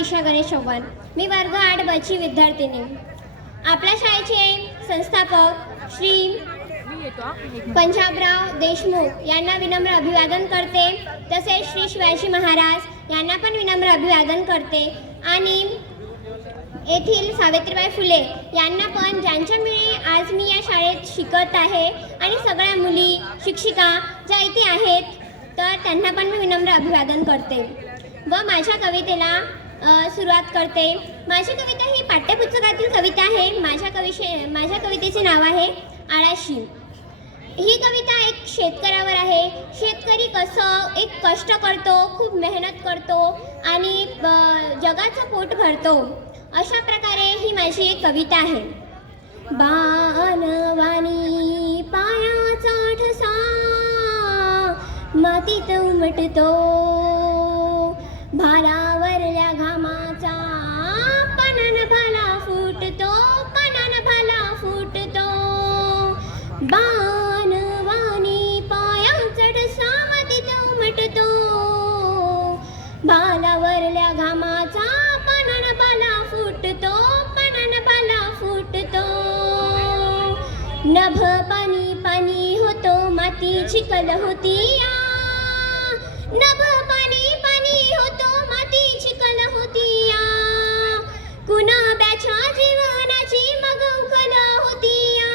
दिशा गणेश चव्हाण. मी वर्ग 8 ब ची विद्यार्थिनी. आपल्या शाळेचे संस्थापक श्री पंजाबराव देशमुख यांना विनम्र अभिवादन करते. तसेच श्री शिवाजी महाराज यांना पण विनम्र अभिवादन करते. आणि येथील सावित्रीबाई फुले यांना पण, ज्यांच्यामुळे आज मी या शाळेत शिकत आहे आणि सगळ्या मुली शिक्षिका ज्या इथे आहेत, तर त्यांना पण मी विनम्र अभिवादन करते व माझ्या कवितेला सुरुवात करते. माझी कविता ही पाठ्यपुस्तकातील कविता आहे. माझ्या कवितेचे नाव आहे आळाशी. ही कविता एक शेतकऱ्यावर आहे. शेतकरी कसं एक कष्ट करतो, खूप मेहनत करतो आणि जगाचं पोट भरतो. अशा प्रकारे ही माझी एक कविता आहे. बाणवाणी पायाचा ठसा मातीत उमटतो, भालावरल्या घामाचा पानान भाला फुटतो, पानान भाला फुटतो. बाणवाणी पायाचा ठसा मातीत उमटतो, भालावरल्या घामाचा पानान भाला फुटतो, पानान भाला फुटतो. नभ पाणी पाणी होतो, माती चिखल होती या. नभ पाणी पाणी होतो, माती चिखल होती या. कुणाब्याच्या जीवनाची मग उखल होती या.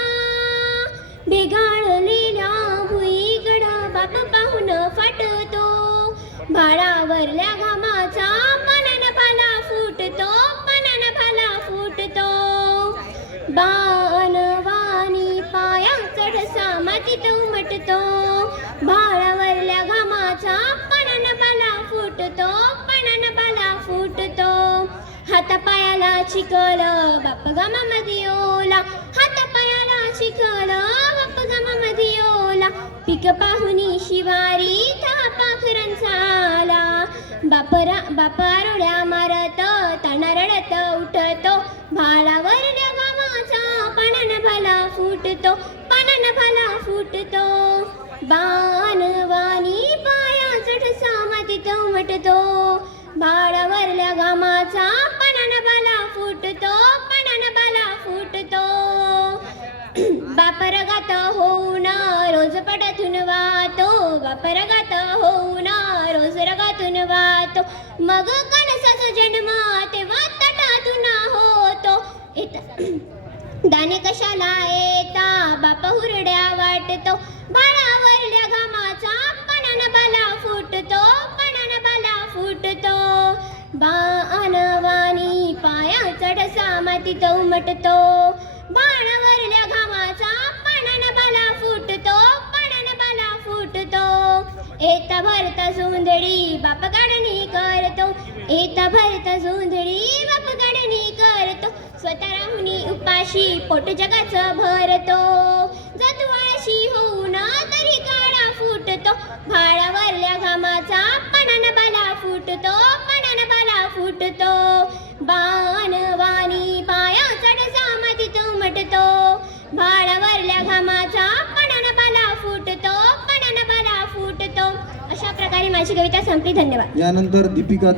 बिघाडलेल्या भुईगड बाप पाहून फाटतो, भाळावरल्या घामाचा पानान भाला फुटतो, पानान भाला फुटतो. बाणवाणी पायाचा ठसा मातीत उमटतो, भाळावरल्या घामाचा पानान भाला फुटतो, पानान भाला फुटतो. हातापायाला चिखल बाप घामामध्ये ओला, हातापायाला चिखल बाप घामामध्ये ओला. पीक पाहुनी शिवारी दहा पाखरांचा आला, बाप आरोड्या मारत ताना रडत उठतो, भाळावरल्या घामाचा पानान भाला फुटतो, पानान भाला फुटतो. बाणवाणी पायाचा ठसा मातीत उमटतो, भाळावरल्या घामाचा पानान भाला फुटतो, पानान भाला फुटतो. बाप रगात होऊन रोज पडतून वाहतो, बाप रगात होऊन रोज रगातून वाहतो. मग कणसाचा जन्म तेव्हा तटातून होतो. दाणे कशाला येता बाप हुरड्या वाटतो, भाळावरल्या घामाचा पानान भाला फुटतो, पानान भाला फुटतो. बाणवाणी पायाचा ठसा मातीत उमटतो, भाळावरल्या घामाचा पानान भाला फुटतो, पानान भाला फुटतो. येता भरता झुंजडी बाप काढणी करतो, येता भरता झुंजडी बाप काढणी करतो. स्वतः राहुनी उपाशी पोट जगाचं भरतो, जातो आळशी होऊन तरी काळा फुटतो, भाळावरल्या घामाचा पानान भाला फुटतो, पानान भाला फुटतो. बाणवाणी पायाचा ठसा मातीत उमटतो, भाळावरल्या घामाचा पानान भाला फुटतो, पानान भाला फुटतो. अशा प्रकारे माझी कविता संपली. धन्यवाद. यानंतर दीपिका